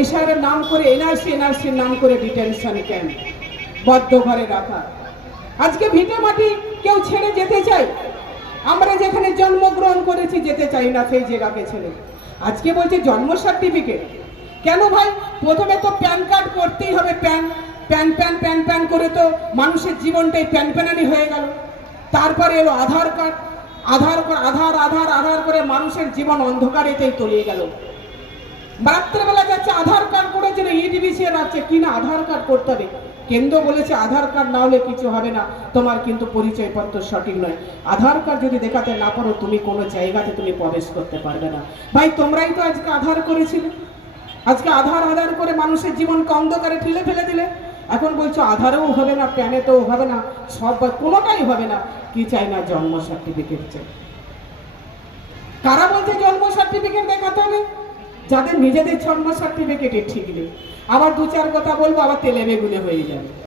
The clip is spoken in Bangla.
এসআরের নাম করে এনআরসি এনআরসির নাম করে ডিটেনশন ক্যাম্প বদ্ধ ঘরে রাখা। আজকে ভিটে মাটি কেউ ছেড়ে যেতে চাই আমরা যেখানে জন্মগ্রহণ করেছি যেতে চাই না, সেই জায়গাকে ছেড়ে। আজকে বলছে জন্ম সার্টিফিকেট কেন ভাই? প্রথমে তো প্যান কার্ড করতেই হবে, PAN PAN PAN PAN PAN করে তো মানুষের জীবনটাই প্যান প্যানানি হয়ে গেল। তারপরে এলো আধার কার্ড। আধার আধার আধার আধার করে মানুষের জীবন অন্ধকারেতেই তলিয়ে গেল। রাত্রেবেলা যাচ্ছে, আধার কার্ড করেছে না ইডিবিসি রাখছে কি না আধার কার্ড করতে হবে? কেন্দ্র বলেছে আধার কার্ড না হলে কিছু হবে না। তোমার কিন্তু পরিচয়পত্র সঠিক নয়। আধার কার্ড যদি দেখাতে না পারো, তুমি কোনো জায়গাতে তুমি প্রবেশ করতে পারবে না। ভাই, তোমরাই তো আজকে আধার করেছিলে। আজকে আধার আধার করে মানুষের জীবনকে অন্ধকারে ঠেলে ফেলে দিলে। এখন বলছো আধারেও হবে না, প্যানেতেও হবে না, সব কোনোটাই হবে না। কি চাই না জন্ম সার্টিফিকেট চাই? কারা বলছে জন্ম সার্টিফিকেট দেখাতে হবে? যাদের নিজেদের জন্ম সার্টিফিকেটে ঠিক নেই। আবার দু চার কথা বলব, আবার তেলে বেগুনে হয়ে যাবে।